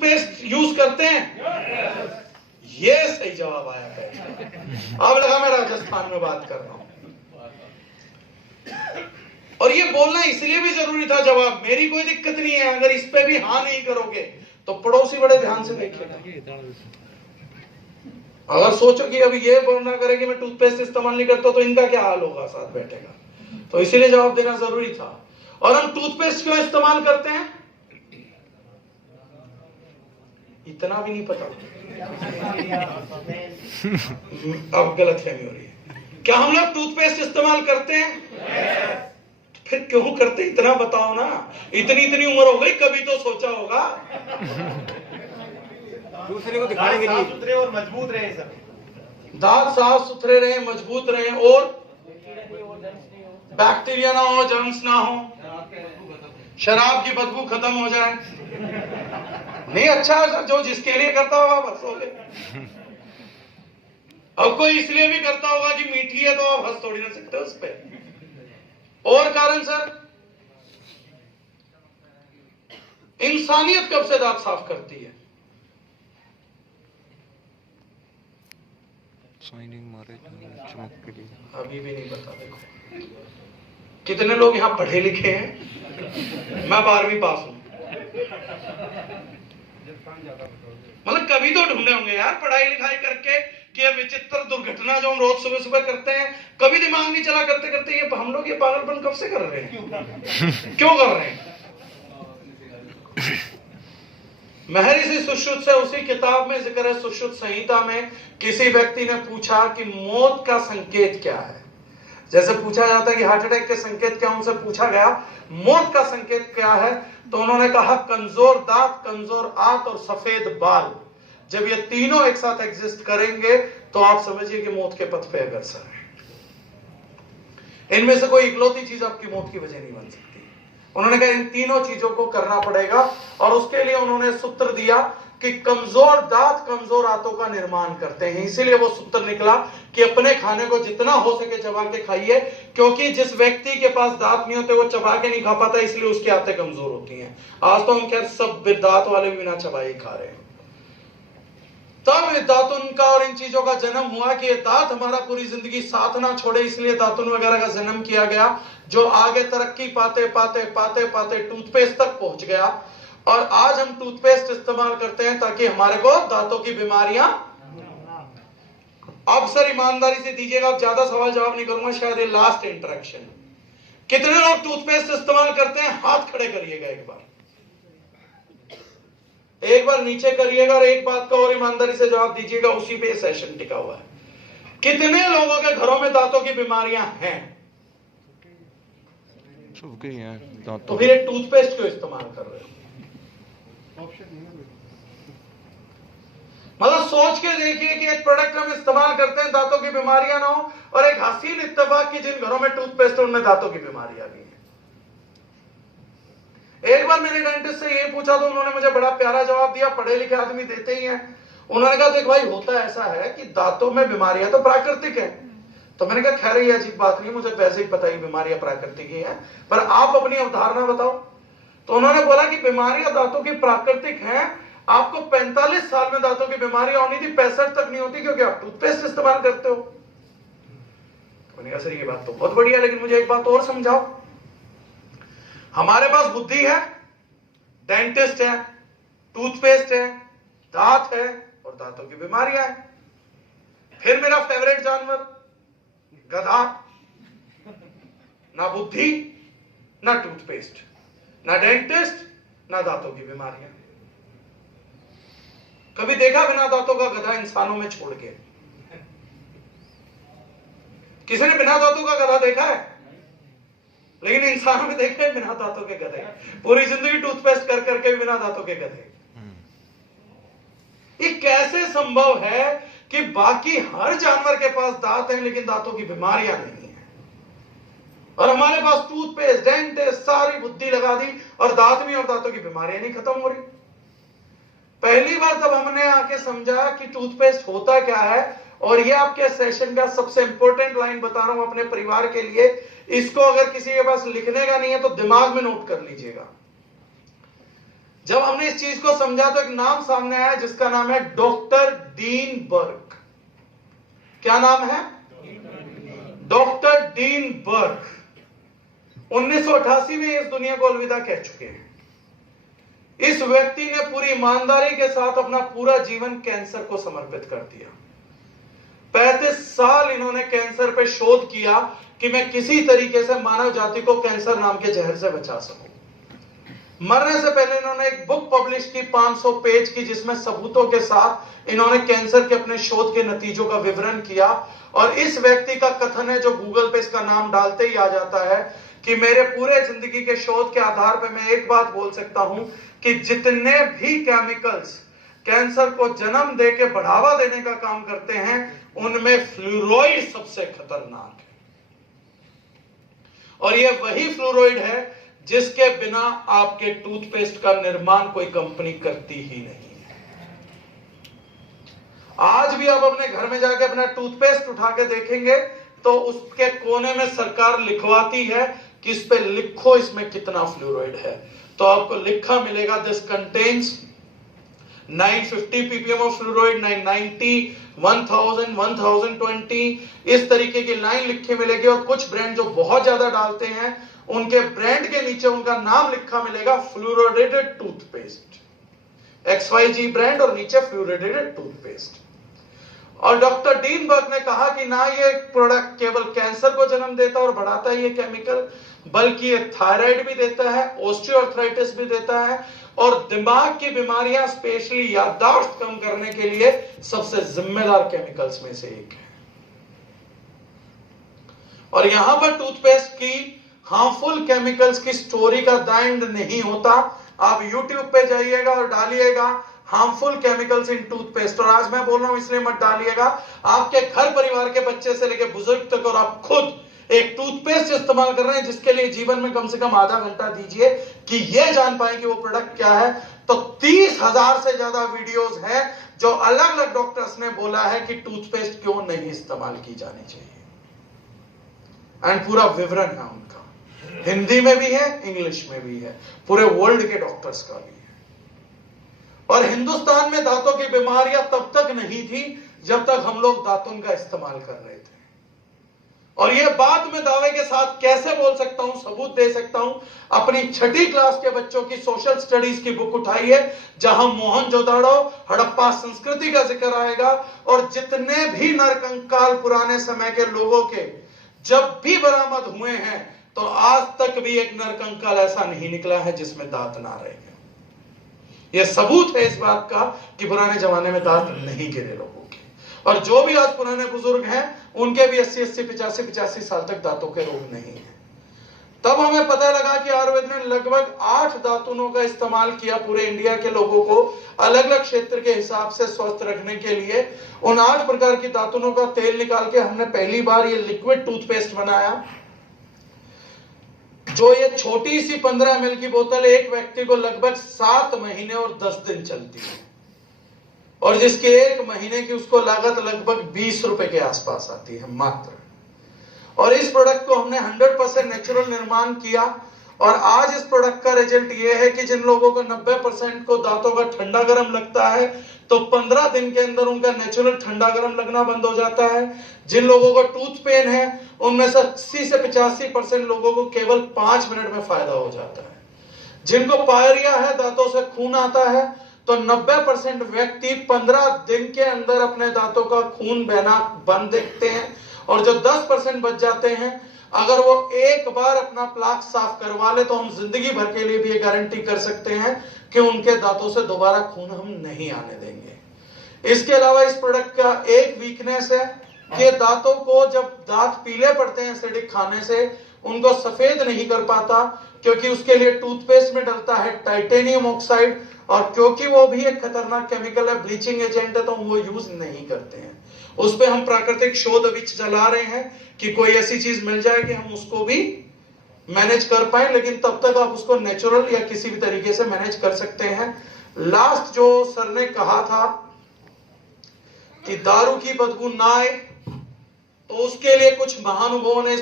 Toothpaste use करते हैं? ये सही जवाब आया है। अब लगा मैं राजस्थान में बात कर रहा हूं। और ये बोलना इसलिए भी जरूरी था जवाब, मेरी कोई दिक्कत नहीं है, अगर इस पे भी हाँ नहीं करोगे तो पड़ोसी बड़े ध्यान से देखेगा। अगर सोचो कि अभी ये बोलना करे कि मैं टूथपेस्ट इस्तेमाल नहीं करता तो इनका क्या हाल होगा साथ बैठेगा। तो इसीलिए जवाब देना जरूरी था। और हम टूथपेस्ट क्यों इस्तेमाल करते हैं? इतना भी नहीं पता। अब गलतफहमी हो रही है। क्या हम लोग टूथपेस्ट इस्तेमाल करते हैं? फिर क्यों करते, इतना बताओ ना। इतनी उम्र हो गई, कभी तो सोचा होगा। दूसरे को दिखाने के लिए साफ सुथरे और मजबूत रहे सर। दांत साफ सुथरे रहे, मजबूत रहे और बैक्टीरिया ना हो, जर्म्स ना हो, शराब की बदबू खत्म हो जाए। नहीं अच्छा, जो जिसके लिए करता होगा बस हो गए। अब कोई इसलिए भी करता होगा कि मीठी है तो आप हंस थोड़ी ना सकते उस पर। और कारण सर, इंसानियत कब से दांत साफ करती है? शाइनिंग मारे चमक के लिए। अभी भी नहीं बता। देखो कितने लोग यहां पढ़े लिखे हैं, मैं 12वीं पास हूं। मतलब कभी तो ढूंढे होंगे यार पढ़ाई लिखाई करके कि ये विचित्र दुर्घटना जो हम रोज सुबह सुबह करते हैं, कभी दिमाग नहीं चला करते करते ये हम लोग ये पागलपन कब से कर रहे हैं? क्यों कर रहे हैं? महर्षि सुश्रुत से उसी किताब में जिक्र है, सुश्रुत संहिता में, किसी व्यक्ति ने पूछा कि मौत का संकेत क्या है। जैसे पूछा जाता है कि हार्ट अटैक के संकेत क्या, उनसे पूछा गया मौत का संकेत क्या है, तो उन्होंने कहा कमजोर दांत, कमजोर आंख और सफेद बाल। जब ये तीनों एक साथ एग्जिस्ट करेंगे तो आप समझिए कि मौत के पथ पे अग्रसर है। इनमें से कोई इकलौती चीज आपकी मौत की वजह नहीं बन सकती। उन्होंने कहा इन तीनों चीजों को करना पड़ेगा, और उसके लिए उन्होंने सूत्र दिया कि कमजोर दांत कमजोर आंतों का निर्माण करते हैं। इसीलिए वो सूत्र निकला कि अपने खाने को जितना हो सके चबा के खाइए, क्योंकि जिस व्यक्ति के पास दांत नहीं होते वो चबा के नहीं खा पाता, इसलिए उसकी आंतें कमजोर होती हैं। आज तो हम खैर सब दांत वाले भी बिना चबाए खा रहे हैं। तब दातुन का और इन चीजों का जन्म हुआ कि ये दांत हमारा पूरी जिंदगी साथ ना छोड़े, इसलिए दातुन वगैरह का जन्म किया गया, जो आगे तरक्की पाते पाते पाते पाते टूथपेस्ट तक पहुंच गया। और आज हम टूथपेस्ट इस्तेमाल करते हैं ताकि हमारे को दांतों की बीमारियां। अब सर ईमानदारी से दीजिएगा, अब ज्यादा सवाल जवाब नहीं करूंगा, शायद ये लास्ट इंटरेक्शन। कितने लोग टूथपेस्ट इस्तेमाल करते हैं? हाथ खड़े करिएगा एक बार नीचे करिएगा, और एक बात का और ईमानदारी से जवाब दीजिएगा, उसी पे सेशन टिका हुआ है। कितने लोगों के घरों में दांतों की बीमारियां हैं? सबके हैं। तो फिर टूथपेस्ट क्यों इस्तेमाल कर रहे हो? मतलब सोच के देखिए कि एक प्रोडक्ट हम इस्तेमाल करते हैं दांतों की बीमारियां ना हो, और एक हसीन इत्तेफाक की जिन घरों में टूथपेस्ट उनमें दांतों की बीमारियां भी हैं। एक बार मैंने डेंटिस्ट से ये पूछा तो उन्होंने मुझे बड़ा प्यारा जवाब दिया, पढ़े लिखे आदमी देते ही हैं। उन्होंने कहा देख भाई, होता ऐसा है कि दांतों में बीमारियां तो प्राकृतिक है। तो मैंने कहा खैर ये अजीब बात नहीं, मुझे वैसे ही पता ही बीमारियां प्राकृतिक ही है, पर आप अपनी अवधारणा बताओ। तो उन्होंने बोला कि बीमारियां दांतों की प्राकृतिक हैं, आपको 45 साल में दांतों की बीमारियां होनी थी, 65 तक नहीं होती, क्योंकि आप टूथपेस्ट इस्तेमाल करते हो। तो मैंने कहा सर ये बात तो बहुत बढ़िया, लेकिन मुझे एक बात और समझाओ। हमारे पास बुद्धि है, डेंटिस्ट है, टूथपेस्ट है, दांत है, और दांतों की बीमारियां हैं। फिर मेरा फेवरेट जानवर गधा, ना बुद्धि, ना टूथपेस्ट, ना डेंटिस्ट, ना दांतों की बीमारियां। कभी देखा बिना दांतों का गधा इंसानों में छोड़ के? किसी ने बिना दांतों का गधा देखा है? लेकिन इंसानों में देखे हैं बिना दांतों के गधे, पूरी जिंदगी टूथपेस्ट कर करके भी बिना दांतों के गधे। ये कैसे संभव है कि बाकी हर जानवर के पास दांत हैं लेकिन दांतों की बीमारियां नहीं है, और हमारे पास टूथपेस्ट, डेंटिस्ट, सारी बुद्धि लगा दी और दांत भी और दांतों की बीमारियां नहीं खत्म हो रही। पहली बार तब हमने आके समझा कि टूथपेस्ट होता क्या है। और ये आपके सेशन का सबसे इंपॉर्टेंट लाइन बता रहा हूं अपने परिवार के लिए, इसको अगर किसी के पास लिखने का नहीं है तो दिमाग में नोट कर लीजिएगा। जब हमने इस चीज को समझा तो एक नाम सामने आया जिसका नाम है डॉक्टर डीन बर्ग। क्या नाम है? डॉक्टर डीन बर्ग 1988 में इस दुनिया को अलविदा कह चुके हैं। इस व्यक्ति ने पूरी ईमानदारी के साथ अपना पूरा जीवन कैंसर को समर्पित कर दिया। 35 साल इन्होंने कैंसर पे शोध किया कि मैं किसी तरीके से मानव जाति को कैंसर नाम के जहर से बचा सकूं। मरने से पहले इन्होंने एक बुक पब्लिश की 500 पेज की, जिसमें सबूतों के साथ इन्होंने कैंसर के अपने शोध के नतीजों का विवरण किया। और इस व्यक्ति का कथन है, जो गूगल पे इसका नाम डालते ही आ जाता है, कि मेरे पूरे जिंदगी के शोध के आधार पर मैं एक बात बोल सकता हूं कि जितने भी केमिकल्स कैंसर को जन्म दे के बढ़ावा देने का काम करते हैं, उनमें फ्लोराइड सबसे खतरनाक है। और यह वही फ्लोराइड है जिसके बिना आपके टूथपेस्ट का निर्माण कोई कंपनी करती ही नहीं है। आज भी आप अपने घर में जाके अपना टूथपेस्ट उठा के देखेंगे तो उसके कोने में सरकार लिखवाती है कि इस पे लिखो इसमें कितना फ्लोराइड है। तो आपको लिखा मिलेगा this contains 950 ppm of fluoride, 990, 1000, 1020, इस तरीके की लाइन लिखी मिलेगी। और कुछ ब्रांड जो बहुत ज्यादा डालते हैं, उनके ब्रांड के नीचे उनका नाम लिखा मिलेगा फ्लोराइडेटेड टूथपेस्ट, XYG ब्रांड, और नीचे फ्लोराइडेटेड टूथपेस्ट। और डॉक्टर डीन बर्ग ने कहा कि ना ये प्रोडक्ट केवल कैंसर को जन्म देता और बढ़ाता है ये केमिकल, बल्कि ये थायराइड भी देता है, ऑस्टियोआर्थराइटिस भी देता है, और दिमाग की बीमारियां स्पेशली याददाश्त कम करने के लिए सबसे जिम्मेदार केमिकल्स में से एक है। और यहां पर टूथपेस्ट की हार्मफुल केमिकल्स की स्टोरी का द एंड नहीं होता। आप YouTube पे जाइएगा और डालिएगा हार्मफुल केमिकल्स इन टूथपेस्ट। और आज मैं बोल रहा हूं इसलिए मत डालिएगा, आपके घर परिवार के बच्चे से लेकर बुजुर्ग तक, और आप खुद एक टूथपेस्ट इस्तेमाल कर रहे हैं जिसके लिए जीवन में कम से कम आधा घंटा दीजिए कि यह जान पाए कि वो प्रोडक्ट क्या है। तो 30,000 से ज्यादा वीडियोस हैं जो अलग अलग डॉक्टर्स ने बोला है कि टूथपेस्ट क्यों नहीं इस्तेमाल की जानी चाहिए, एंड पूरा विवरण है उनका, हिंदी में भी है, इंग्लिश में भी है, पूरे वर्ल्ड के डॉक्टर्स का भी है। और हिंदुस्तान में दांतों की बीमारियां तब तक नहीं थी जब तक हम लोग दातुन का इस्तेमाल कर रहे थे। और यह बात मैं दावे के साथ कैसे बोल सकता हूं, सबूत दे सकता हूं, अपनी 6ठी क्लास के बच्चों की सोशल स्टडीज की बुक उठाइए, जहां मोहनजोदड़ो, हड़प्पा संस्कृति का जिक्र आएगा। और जितने भी नरकंकाल पुराने समय के लोगों के जब भी बरामद हुए हैं, तो आज तक भी एक नरकंकाल ऐसा नहीं निकला है जिसमें दांत ना रहे। यह सबूत है इस बात का कि पुराने जमाने में दांत नहीं गिरे लोगों के। और जो भी आज पुराने बुजुर्ग हैं, उनके भी 80-80, 85-85 साल तक दांतों के रोग नहीं है। तब हमें पता लगा कि आयुर्वेद ने लगभग 8 दातुनों का इस्तेमाल किया पूरे इंडिया के लोगों को अलग अलग क्षेत्र के हिसाब से स्वस्थ रखने के लिए। उन 8 प्रकार की दातुनों का तेल निकाल के हमने पहली बार ये लिक्विड टूथपेस्ट बनाया, जो ये छोटी सी 15 ml की बोतल एक व्यक्ति को लगभग 7 महीने और 10 दिन चलती है, और जिसके 1 महीने की उसको लागत लगभग 20 रुपए के आसपास आती है मात्र। और इस प्रोडक्ट को हमने 100% नेचुरल निर्माण किया। और आज इस प्रोडक्ट का रिजल्ट ये है कि जिन लोगों को 90% को दांतों का ठंडा गर्म लगता है, तो 15 दिन के अंदर उनका नेचुरल ठंडा गर्म लगना बंद हो जाता है। जिन लोगों को टूथ पेन है, उनमें से 80 से 85% लोगों को केवल 5 मिनट में फायदा हो जाता है। जिनको पायरिया है, दांतों से खून आता है, तो 90% व्यक्ति 15 दिन के अंदर अपने दांतों का खून बहना बंद देखते हैं। और जो 10% बच जाते हैं, अगर वो एक बार अपना प्लाक साफ करवा ले, तो हम जिंदगी भर के लिए भी ये गारंटी कर सकते हैं कि उनके दांतों से दोबारा खून हम नहीं आने देंगे। इसके अलावा इस प्रोडक्ट का एक वीकनेस है कि दांतों को जब दांत पीले पड़ते हैं एसिडिक खाने से, उनको सफेद नहीं कर पाता, क्योंकि उसके लिए टूथपेस्ट में डलता है टाइटेनियम ऑक्साइड, और क्योंकि वो भी एक खतरनाक केमिकल है, ब्लीचिंग एजेंट है, तो हम वो यूज नहीं करते हैं। उस पे हम प्राकृतिक शोध अभी चला रहे हैं कि कोई ऐसी चीज मिल जाए कि हम उसको भी मैनेज कर पाए, लेकिन तब तक आप उसको नेचुरल या किसी भी तरीके से मैनेज कर सकते हैं। लास्ट जो सर ने कहा था कि दारू की बदबू ना आए, तो उसके लिए कुछ महानुभावों ने